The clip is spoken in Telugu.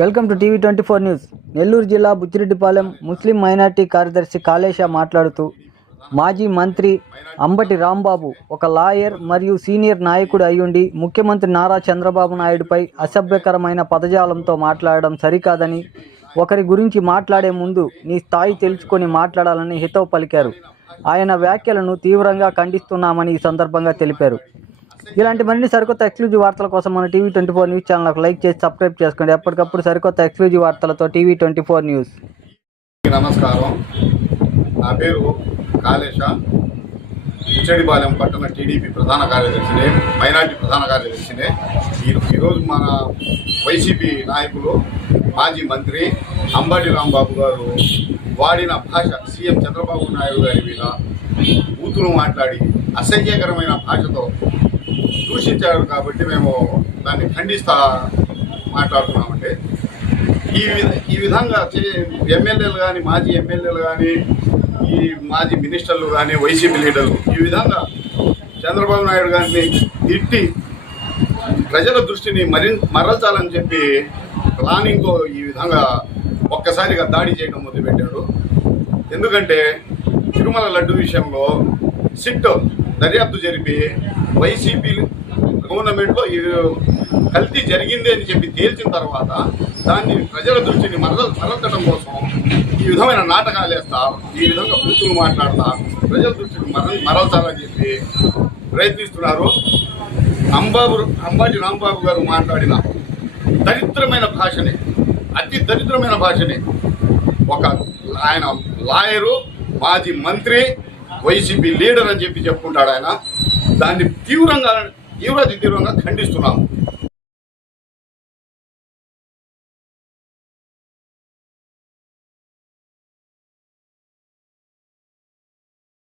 Welcome to TV 24 news. Nellore జిల్లా బుచ్చిరెడ్డిపాలెం ముస్లిం మైనార్టీ కార్యదర్శి కాళేశ మాట్లాడుతూ మాజీ మంత్రి అంబటి రాంబాబు ఒక లాయర్ మరియు సీనియర్ నాయకుడు అయ్యుండి ముఖ్యమంత్రి నారా చంద్రబాబు నాయుడుపై అసభ్యకరమైన పదజాలంతో మాట్లాడడం సరికాదని, ఒకరి గురించి మాట్లాడే ముందు నీ స్థాయి తెలుసుకొని మాట్లాడాలని హితవు పలికారు. ఆయన వ్యాఖ్యలను తీవ్రంగా ఖండిస్తున్నామని ఈ సందర్భంగా తెలిపారు. ఇలాంటి మరిన్ని సరికొత్త ఎక్స్క్లూజివ్ వార్తల కోసం మన టీవీ 24 న్యూస్ ఛానల్కు లైక్ చేసి సబ్స్క్రైబ్ చేసుకోండి. ఎప్పటికప్పుడు సరికొత్త ఎక్స్క్లూజివ్ వార్తలతో టీవీ 24 న్యూస్. నమస్కారం, నా పేరు కాళేశ. బుచ్చిరెడ్డిపాలెం పట్టణ టీడీపీ ప్రధాన కార్యదర్శినే, మైనార్టీ ప్రధాన కార్యదర్శినే. ఈరోజు మన వైసీపీ నాయకులు మాజీ మంత్రి అంబటి రాంబాబు గారు వాడిన భాష సీఎం చంద్రబాబు నాయుడు గారి మీద బూతులు మాట్లాడి అసహ్యకరమైన భాషతో దూషించారు. కాబట్టి మేము దాన్ని ఖండిస్తా మాట్లాడుతున్నామంటే, ఈ విధంగా ఎమ్మెల్యేలు కానీ, మాజీ ఎమ్మెల్యేలు కానీ, ఈ మాజీ మినిస్టర్లు కానీ, వైసీపీ లీడర్లు ఈ విధంగా చంద్రబాబు నాయుడు గారిని తిట్టి ప్రజల దృష్టిని మరల్చాలని చెప్పి ప్లానింగ్తో ఈ విధంగా ఒక్కసారిగా దాడి చేయడం మొదలుపెట్టాడు. ఎందుకంటే తిరుమల లడ్డు విషయంలో సిట్ దర్యాప్తు జరిపి వైసీపీ గవర్నమెంట్లో కల్తీ జరిగింది అని చెప్పి తేల్చిన తర్వాత దాన్ని ప్రజల దృష్టిని మరల్చడం కోసం ఈ విధమైన నాటకాలు వేస్తా, ఈ విధంగా బూతులు మాట్లాడతా ప్రజల దృష్టిని మరల్చాలని చెప్పి ప్రయత్నిస్తున్నారు. అంబటి రాంబాబు గారు మాట్లాడిన దరిద్రమైన భాషని, అతి దరిద్రమైన భాషని ఆయన లాయరు, మాజీ మంత్రి, వైసీపీ లీడర్ అని చెప్పి చెప్పుకుంటాడు. ఆయన దాన్ని తీవ్రంగా ఖండిస్తున్నాము.